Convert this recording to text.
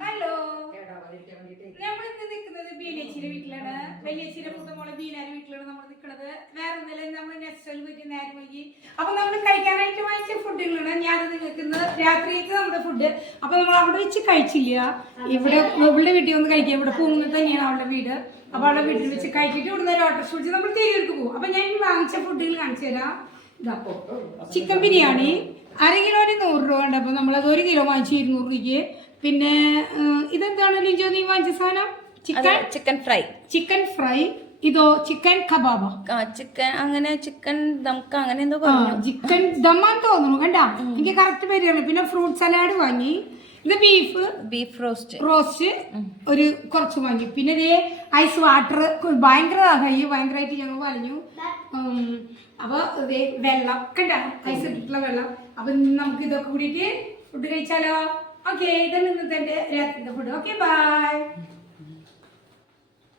Hello നമ്മൾ ഇന്ന് നിൽക്കുന്നത് ബീനേച്ചിയുടെ വീട്ടിലാണ്. വലിയച്ചിയുടെ പുതുമോളെ ബീനാരുടെ വീട്ടിലാണ് നമ്മൾ നിൽക്കുന്നത് വേറെ ഒന്നല്ല നമ്മൾ നെക്സ്റ്റ് പറ്റി നേരം വൈകി. അപ്പൊ നമ്മൾ കഴിക്കാനായിട്ട് വാങ്ങിച്ച ഫുഡുകളാണ് ഞാൻ നിങ്ങൾക്ക് രാത്രിയിലേക്ക് നമ്മുടെ ഫുഡ്. അപ്പൊ നമ്മൾ അവിടെ വെച്ച് കഴിച്ചില്ല. ഇവിടെ ഇവളുടെ വീട്ടിൽ ഒന്ന് കഴിക്കുക ഇവിടെ പോകുന്നത് തന്നെയാണ് അവളുടെ വീട്. അപ്പൊ അവളുടെ വീട്ടിൽ വെച്ച് കഴിച്ചിട്ട് ഇവിടുന്ന് ഒരു ഓട്ടോ വിളിച്ച് നമ്മൾ തിരികെ പോകും അപ്പൊ ഞാൻ വാങ്ങിച്ച ഫുഡുകൾ കാണിച്ചു തരാം. ഇതാ ചിക്കൻ ബിരിയാണി അര കിലോന് നൂറ് രൂപ ഉണ്ട് അപ്പോൾ നമ്മളത് ഒരു കിലോ വാങ്ങിച്ചു ഇരുന്നൂറ് രൂപയ്ക്ക്. പിന്നെ ഇതെന്താണ് ലിജോ നീ വാങ്ങിച്ച സാധനം? Chicken? Chicken fry. Chicken fry. ഇതോ ചിക്കൻ കബാബ? ചിക്കൻ അങ്ങനെ ചിക്കൻ നമുക്ക് അങ്ങനെ എന്തോ ചിക്കൻ ദമ്മാന്ന് തോന്നുന്നു. കണ്ടാ? എനിക്ക് കറക്റ്റ് പേര് പിന്നെ ഫ്രൂട്ട് സലാഡ് വാങ്ങി. ഇത് ബീഫ് ബീഫ് റോസ്റ്റ് റോസ്റ്റ് ഒരു കുറച്ച് വാങ്ങി പിന്നെ ഇതേ ഐസ് വാട്ടർ ഭയങ്കര കൈ ഭയങ്കരമായിട്ട് ഞങ്ങൾ വലഞ്ഞു. അപ്പൊ ഇതേ വെള്ളം കണ്ട ഐസ് ഇട്ടിട്ടുള്ള വെള്ളം. അപ്പൊ നമുക്ക് ഇതൊക്കെ കൂടിയിട്ട് ഫുഡ് കഴിച്ചാലോ? ഓക്കെ ഇതാണ് ഇന്നത്തെ രാത്രിത്തെ ഫുഡ് ഓക്കെ ബൈ